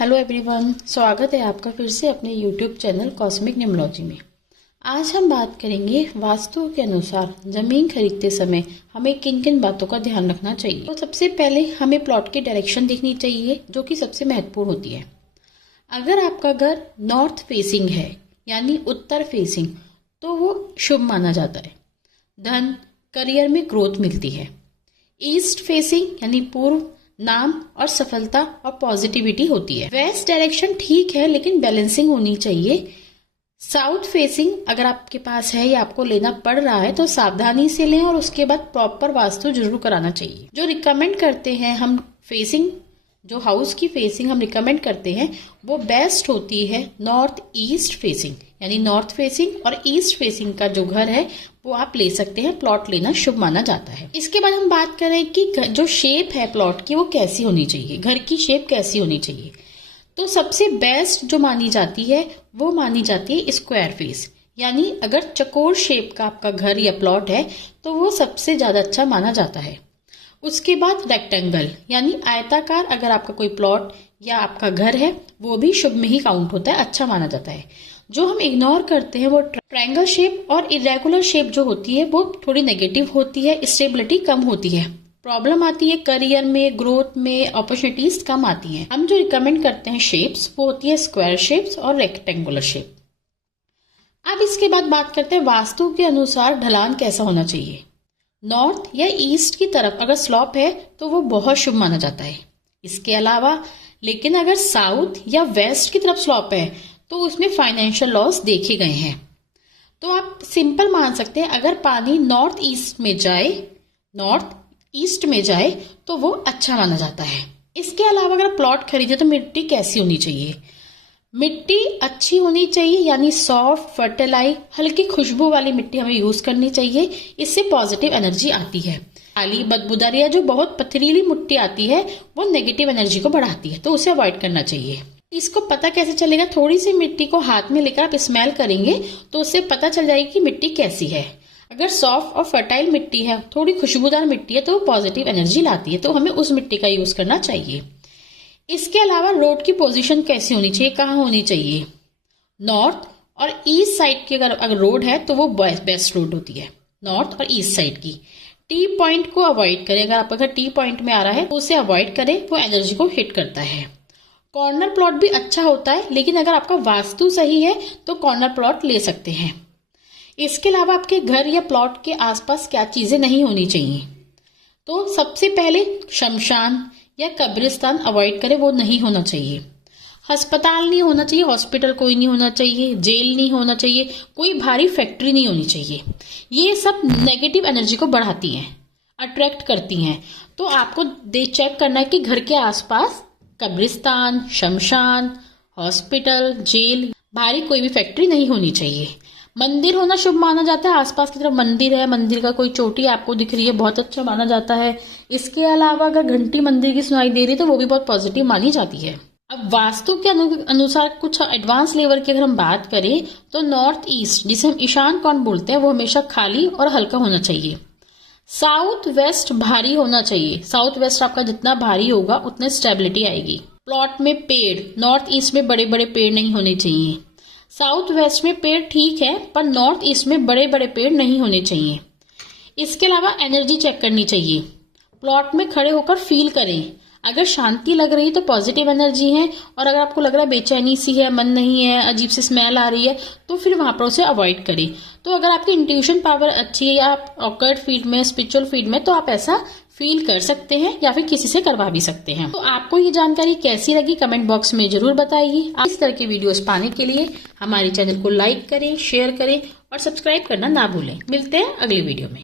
Hello everyone, स्वागत है आपका फिर से अपने यूट्यूब चैनल कॉस्मिक न्यूमरोलॉजी में। आज हम बात करेंगे वास्तु के अनुसार ज़मीन खरीदते समय हमें किन किन बातों का ध्यान रखना चाहिए। तो सबसे पहले हमें प्लॉट की डायरेक्शन देखनी चाहिए, जो कि सबसे महत्वपूर्ण होती है। अगर आपका घर नॉर्थ फेसिंग है यानी उत्तर फेसिंग, तो वो शुभ माना जाता है। धन करियर में ग्रोथ मिलती है। ईस्ट फेसिंग यानी पूर्व, नाम और सफलता और पॉजिटिविटी होती है। वेस्ट डायरेक्शन ठीक है, लेकिन बैलेंसिंग होनी चाहिए। साउथ फेसिंग अगर आपके पास है या आपको लेना पड़ रहा है तो सावधानी से लें और उसके बाद प्रॉपर वास्तु जरूर कराना चाहिए। जो रिकमेंड करते हैं हम फेसिंग, जो हाउस की फेसिंग हम रिकमेंड करते हैं वो बेस्ट होती है नॉर्थ ईस्ट फेसिंग, यानी नॉर्थ फेसिंग और ईस्ट फेसिंग का जो घर है वो आप ले सकते हैं। प्लॉट लेना शुभ माना जाता है। इसके बाद हम बात करें कि जो शेप है प्लॉट की वो कैसी होनी चाहिए, घर की शेप कैसी होनी चाहिए। तो सबसे बेस्ट जो मानी जाती है वो मानी जाती है स्क्वायर फेस, यानी अगर चकोर शेप का आपका घर या प्लॉट है तो वो सबसे ज्यादा अच्छा माना जाता है। उसके बाद रेक्टेंगल यानी आयताकार अगर आपका कोई प्लॉट या आपका घर है वो भी शुभ में ही काउंट होता है, अच्छा माना जाता है। जो हम इग्नोर करते हैं वो ट्रायंगल शेप और इरेगुलर शेप जो होती है वो थोड़ी नेगेटिव होती है, स्टेबिलिटी कम होती है, प्रॉब्लम आती है करियर में, ग्रोथ में, अपॉर्चुनिटीज कम आती हैं। हम जो रिकमेंड करते हैं शेप्स वो होती है स्क्वायर शेप्स और रेक्टेंगुलर शेप। अब इसके बाद बात करते हैं वास्तु के अनुसार ढलान कैसा होना चाहिए। नॉर्थ या ईस्ट की तरफ अगर स्लॉप है तो वो बहुत शुभ माना जाता है। इसके अलावा लेकिन अगर साउथ या वेस्ट की तरफ स्लॉप है तो उसमें फाइनेंशियल लॉस देखे गए हैं। तो आप सिंपल मान सकते हैं अगर पानी नॉर्थ ईस्ट में जाए तो वो अच्छा माना जाता है। इसके अलावा अगर प्लॉट खरीदे तो मिट्टी कैसी होनी चाहिए। मिट्टी अच्छी होनी चाहिए, यानी सॉफ्ट, फर्टिलाइज, हल्की खुशबू वाली मिट्टी हमें यूज करनी चाहिए। इससे पॉजिटिव एनर्जी आती है। काली, बदबूदार या जो बहुत पथरीली मिट्टी आती है वो नेगेटिव एनर्जी को बढ़ाती है, तो उसे अवॉइड करना चाहिए। इसको पता कैसे चलेगा, थोड़ी सी मिट्टी को हाथ में लेकर आप स्मेल करेंगे तो उससे पता चल जाएगी कि मिट्टी कैसी है। अगर सॉफ्ट और फर्टाइल मिट्टी है, थोड़ी खुशबूदार मिट्टी है तो वो पॉजिटिव एनर्जी लाती है, तो हमें उस मिट्टी का यूज करना चाहिए। इसके अलावा रोड की पोजीशन कैसी होनी चाहिए, कहाँ होनी चाहिए। नॉर्थ और ईस्ट साइड की अगर रोड है तो वो बेस्ट रोड होती है, नॉर्थ और ईस्ट साइड की। टी पॉइंट को अवॉइड करें, अगर आपका घर टी पॉइंट में आ रहा है तो उसे अवॉइड करें, वो एनर्जी को हिट करता है। कॉर्नर प्लॉट भी अच्छा होता है, लेकिन अगर आपका वास्तु सही है तो कॉर्नर प्लॉट ले सकते हैं। इसके अलावा आपके घर या प्लॉट के आसपास क्या चीजें नहीं होनी चाहिए। तो सबसे पहले शमशान या कब्रिस्तान अवॉइड करें, वो नहीं होना चाहिए। अस्पताल नहीं होना चाहिए, हॉस्पिटल कोई नहीं होना चाहिए, जेल नहीं होना चाहिए, कोई भारी फैक्ट्री नहीं होनी चाहिए। ये सब नेगेटिव एनर्जी को बढ़ाती हैं, अट्रैक्ट करती हैं। तो आपको चेक करना है कि घर के आसपास कब्रिस्तान, शमशान, हॉस्पिटल, जेल, भारी कोई भी फैक्ट्री नहीं होनी चाहिए। मंदिर होना शुभ माना जाता है। आसपास की तरफ मंदिर है, मंदिर का कोई चोटी आपको दिख रही है, बहुत अच्छा माना जाता है। इसके अलावा अगर घंटी मंदिर की सुनाई दे रही है तो वो भी बहुत पॉजिटिव मानी जाती है। अब वास्तु के अनुसार कुछ एडवांस लेवल की अगर हम बात करें तो नॉर्थ ईस्ट, जिसे हम ईशान कोण बोलते हैं, वो हमेशा खाली और हल्का होना चाहिए। साउथ वेस्ट भारी होना चाहिए। साउथ वेस्ट आपका जितना भारी होगा उतने स्टेबिलिटी आएगी। प्लॉट में पेड़, नॉर्थ ईस्ट में बड़े बड़े पेड़ नहीं होने चाहिए। साउथ वेस्ट में पेड़ ठीक है, पर नॉर्थ ईस्ट में बड़े बड़े पेड़ नहीं होने चाहिए। इसके अलावा एनर्जी चेक करनी चाहिए। प्लॉट में खड़े होकर फील करें, अगर शांति लग रही है तो पॉजिटिव एनर्जी है, और अगर आपको लग रहा है बेचैनी सी है, मन नहीं है, अजीब सी स्मेल आ रही है, तो फिर वहां पर उसे अवॉइड करें। तो अगर आपकी इंट्यूशन पावर अच्छी है या आप ऑकल्ट फील्ड में, स्पिरिचुअल फील्ड में, तो आप ऐसा फील कर सकते हैं या फिर किसी से करवा भी सकते हैं। तो आपको ये जानकारी कैसी लगी कमेंट बॉक्स में जरूर बताइए। इस तरह के वीडियोस पाने के लिए हमारे चैनल को लाइक करें, शेयर करें और सब्सक्राइब करना ना भूलें। मिलते हैं अगले वीडियो में।